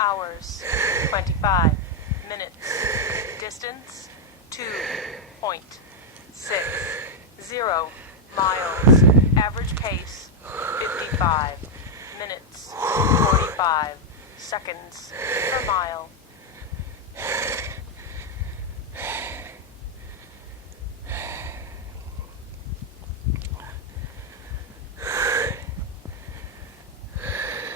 hours, 25 minutes. Distance, 2.60 miles. Average pace, 55 minutes, 45 seconds per mile.